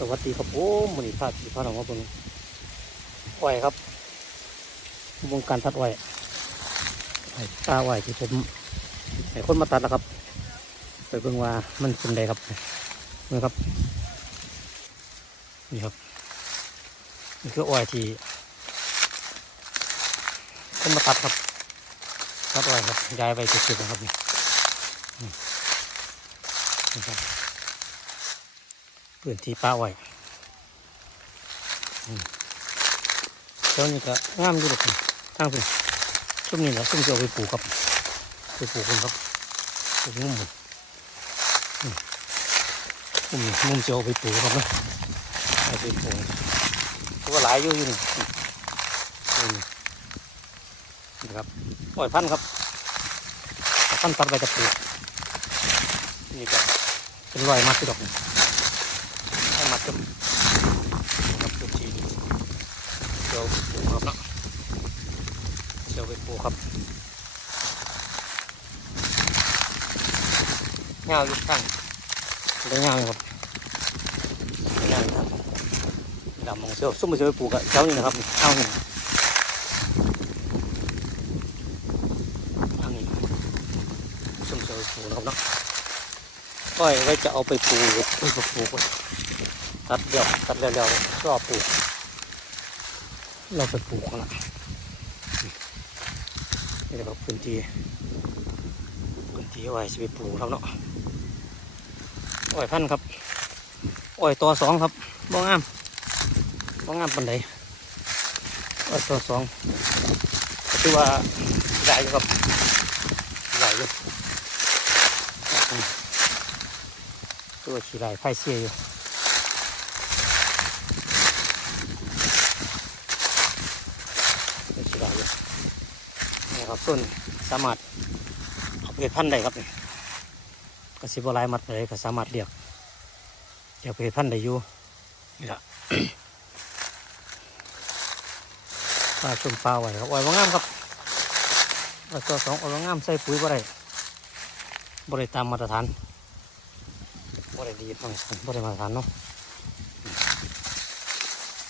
สวัสดีครับผมวันนี้พาพี่พาน้องมาเบิ่งอ้อยครับวงการตัดอ้อยตาอ้อยที่ผมให้คนมาตัดแล้วครับไปเบิ่งว่ามันเป็นไดครับนี่ครับ นี่ครับนี่คืออ้อยที่คนมาตัดครับตัดอ้อยครับย้ายไปเก็บๆนะครับนี่นี่นี่ครับ พื้นที่ป่าไว้อืมเจ้านี่ก็งามอยู่หรอกทางพื้นช่วงนี้แหละช่วงจะเอาไปปลูกครับไปปลูกคนครับปลูกนุ่มเลยอืมนุ่มนุ่มจะเอาไปปลูกครับนะเอาไปปลูกเพราะว่าหลายอยู่อยู่นี่นี่ครับปล่อยพันธุ์ครับพันธุ์ตัดไปจะปลูกนี่ก็เป็นรอยมัดที่ดอกนี่ ให้มัดกับกับตัวจีนเดี๋ยวปูครับเนาะเดี๋ยวไปปูครับเงาอยู่ข้างได้เงาครับได้เงาครับดำมองเชียวซุ่มเชียวไปปูกอะเช้านี่นะครับเอานี่เอานี่ซุ่มเชียวปูนะครับเนาะก้อยไว้จะเอาไปปูไปปลูก ตัดเดี่ยวตัดเดี่ยวๆก็ปลูก เราไปปลูกกันละนี่เราพื้นที่พื้นที่ไว้จะไปปลูกครับเนาะอ้อยพันครับอ้อยตัวสองครับบ้องงามบ้องงามปันใดอ้อยตัวสองก็ถือว่าใหญ่ครับใหญ่อยู่ตัวขี้ไหลไฟเสียอยู่ เป็นสีดำอยู่นี่ครับ ต้นสามารถเอาไปเฮ็ดพันธุ์ได้ครับกระสิบลายมัดเลยก็สามารถเรียกเรียกไปเฮ็ดพันธุ์ได้อยู่นี่ละปลาชมปลาไว้ครับไว้ว่างามครับไว้ตัวสองไว้ว่างามใส่ปุ๋ยบ่ได้บ่ได้ตามมาตรฐานบ่ได้ดีฟังบ่ได้มาตรฐานเนาะ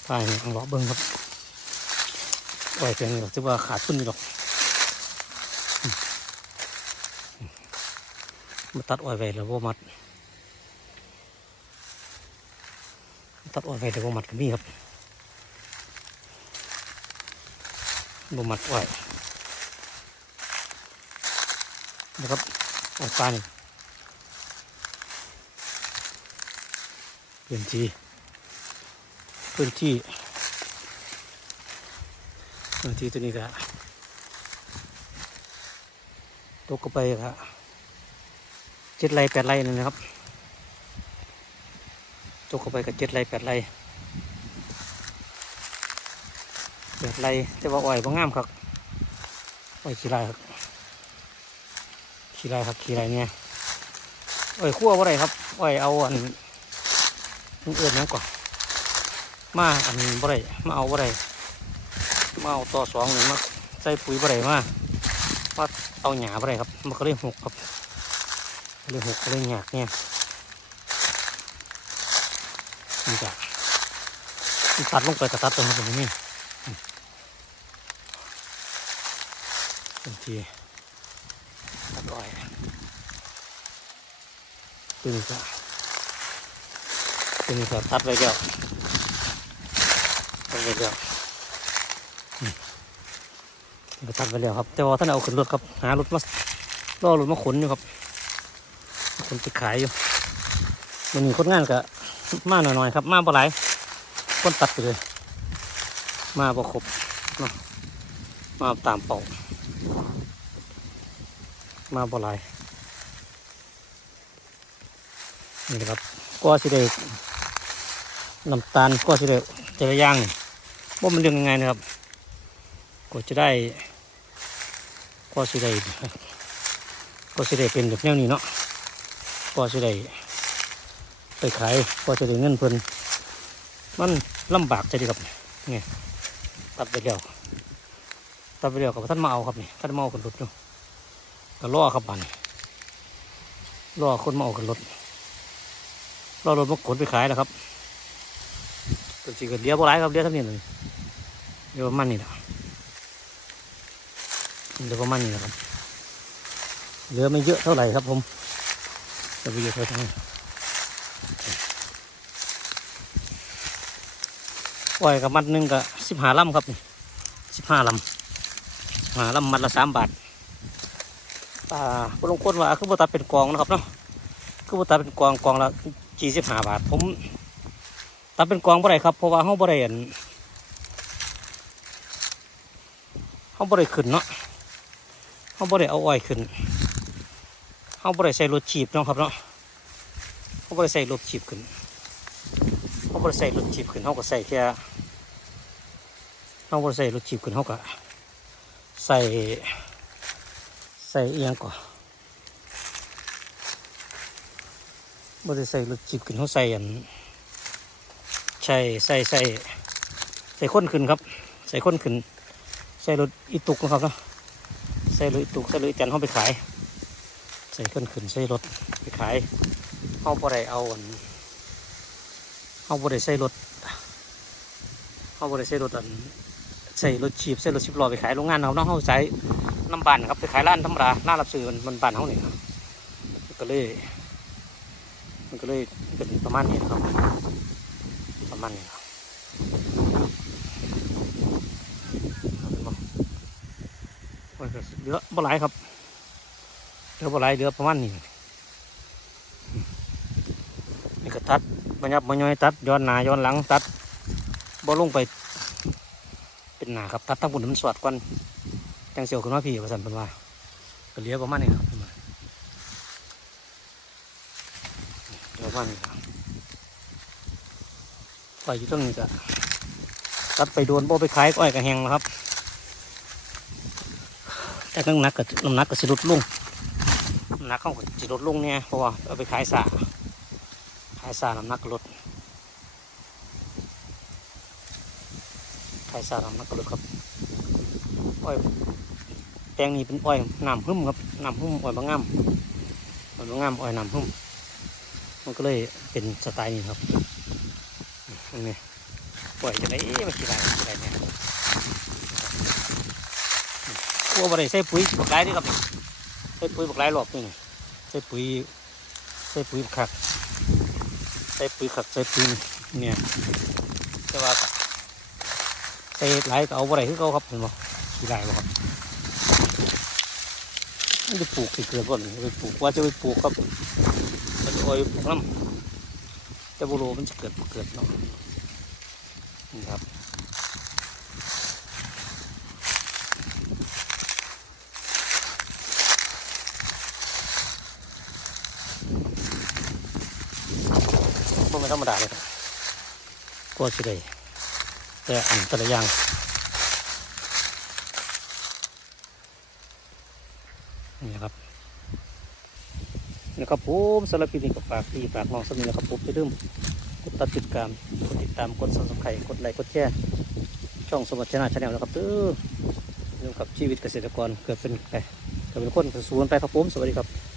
ถ่ายให้อังลาะเบิ้งครับไว้เพียงนี้หรอกถือว่าขาดทุนอยู่หรอกอืมอืม มาตัดอ้อยไว้แล้วบ่มัด ตัดอ้อยไว้แล้วบ่มัดก็มีครับบ่มัดอ้อยนะครับออยปลานี่พื้นที่พื้นที่บางทีตัวนี้ก็ตกก็ไปครับ เจ็ดไรแปดไรนั่นนะครับตกก็ไปกับเจ็ดไรแปดไรแปดไรแต่ว่าอ้อยบ่งามครับอ้อยขี้ไรครับขี้ไรครับขี้ไรเนี่ยอ้อยคั่วว่าไรครับอ้อยเอาอันอื่นนั่นก่อนมาอันบ่ไรมาเอาบ่ไรมาเอาต่อสองหนึ่งมาใส่ปุ๋ยอะไรมามาเอาหยาอะไรครับมันก็เลยหกครับ เลยหกเลยหยากเนี่ยนี่จ้ะตัดลงไปกระตัดตรงนี้ตรงนี้บางทีตัดอ้อยตัวนี้จ้ะตัวนี้ก็ตัดไว้แล้วตัดไว้แล้วตัดไปแล้วครับ แต่ว่าท่านเอาขึ้นรถครับ หารถมาล่อรถมาขนอยู่ครับ ขนไปขายอยู่มันมีคนงานก็มาหน่อยๆครับ มาบ่หลายคนตัดไปเลย มาบ่ครบเนาะมาตามเป่ามาบ่หลายนี่นะครับก็สิได้น้ำตาลก็สิได้แต่ละอย่างว่ามันเรื่องยังไงนะครับก็จะได้ก็สิได้ก็สิได้เป็นแบบแนวนี้เนาะ ก็สิได้ไปขายก็จะได้เงินเพิ่นมันลำบากใจดีครับนี่ตัดไปแล้วตัดไปแล้วกับท่านมาเอาครับนี่ท่านมาเอาขึ้นรถอยู่ก็ล่อครับบันล่อคนมาเอาขึ้นรถล่อรถมาขนไปขายแล้วครับก็สิเกิดเลี้ยวบ่หลายครับเลี้ยวเท่านี้เลยเลี้ยวประมาณนี้แหละเลี้ยวประมาณนี้แหละครับเหลือไม่เยอะเท่าไหร่ครับผม จะไปเยอะเท่าไหร่ปล่อยกับมัดหนึ่งกับสิบห้าลำครับนี่สิบห้าลำห้าลำมัดละสามบาทอ่าบลงคนว่าคือบัตัดเป็นกองนะครับเนาะคือบัตัดเป็นกองกองละกี่สิบห้าบาท ผมตัดเป็นกองบ่ได้ครับเพราะว่าห้องบ่ได้อันห้องบ่ได้ขึ้นเนาะห้องบ่ได้เอาอ้อยขึ้น ห้องบ่ได้ใส่รถฉีบเนาะครับเนาะห้องบ่ได้ใส่รถฉีบขึ้นห้องบ่ได้ใส่รถฉีบขึ้นห้องก็ใส่แค่ห้องบ่ได้ใส่รถฉีบขึ้นห้องก็ใส่ใส่เอียงก่อนบ่ได้ใส่รถฉีบขึ้นห้องใส่อันใช่ใส่ใส่ใส่ข้นขึ้นครับ ใส่ข้นขึ้น ใส่รถอีตุกนะครับเนาะใส่รถอีตุกใส่รถอีแตนเข้าไปขาย ใส่ข้นขึ้นใส่รถไปขายเอาบ่ได้เอาอันเอาบ่ได้ใส่รถเอาบ่ได้ใส่รถอันใส่รถชีพใส่รถสิบล้อไปขายโรงงานเขาเนาะเขาใช้น้ำบานครับไปขายร้านธรรมดาร้านรับซื้อมันมันบานเขาเนี่ยมันก็เลย มันก็เลยเป็นประมาณนี้ครับประมาณนี้ครับเอาเป็นบ่โอ้ยก็เหลือบ่หลายครับ เหลือบ่หลายเหลือประมาณนี้นี่ก็ตัดบรรยับบรรยอยตัดย้อนหน้าย้อนหลังตัดบ่ลงไปเป็นหนาครับตัดทั้งหมดมันสวดก่อนจังเสียวขึ้นมาพี่ประสันเป็นว่าก็เหลือประมาณนี้ครับประมาณนี้ครับปล่อยอยู่ตรงนี้ก็ตัดไปโดนโบไปขายก้อยกระแหงนะครับแต่น้ำหนักก็น้ำหนักก็สิลดลงน้ำหนักเขาก็สิลดลงเนี่ยเพราะว่าเอาไปขายสาขายสาน้ำหนักลดขายสาน้ำหนักลดครับอ้อยแปลงนี้เป็นอ้อยน้ำหึ่มครับน้ำหึ่มอ้อยบางงามอ้อยบางงามอ้อยน้ำหึ่มมันก็เลยเป็นสไตล์นี้ครับนี่ปล่อยจะได้มาขี้ไรขี้ไรเนี่ยกลัวบ่ได้ใส่ปุ๋ยบักไรนี่ครับ ใส่ปุ๋ยบักไรหลอกนี่นี่ใส่ปุ๋ยใส่ปุ๋ยขักใส่ปุ๋ยขักใส่ปุ๋ยเนี่ยแต่ว่าใส่หลายก็เอาบ่ได้คือเขาครับเห็นบ่ขี้ไรบ่ครับมันจะปลูกสิเกิดบ่นี่ไปปลูกว่าจะไปปลูกครับมันจะอาไปปลูกน้ำแต่บุโรมันจะเกิดเกิดเนาะนี่ครับพวกมัน ธรรมดาเลยครับก็สิได้แต่อันแต่ละอย่างนี่นะครับนะครับผมสำหรับคลิปนี้ก็ฝากพี่ฝากน้องสมินะครับผมอย่าลืมกดติดตามกดติดตามกดซับสไครต์กดไลค์กดแชร์ช่องสมบัติชนาชาแนลนะครับเด้อเรื่องกับชีวิตเกษตรกรเกิดเป็นไปเกิดเป็นคนสู่นไปครับผมสวัสดีครับ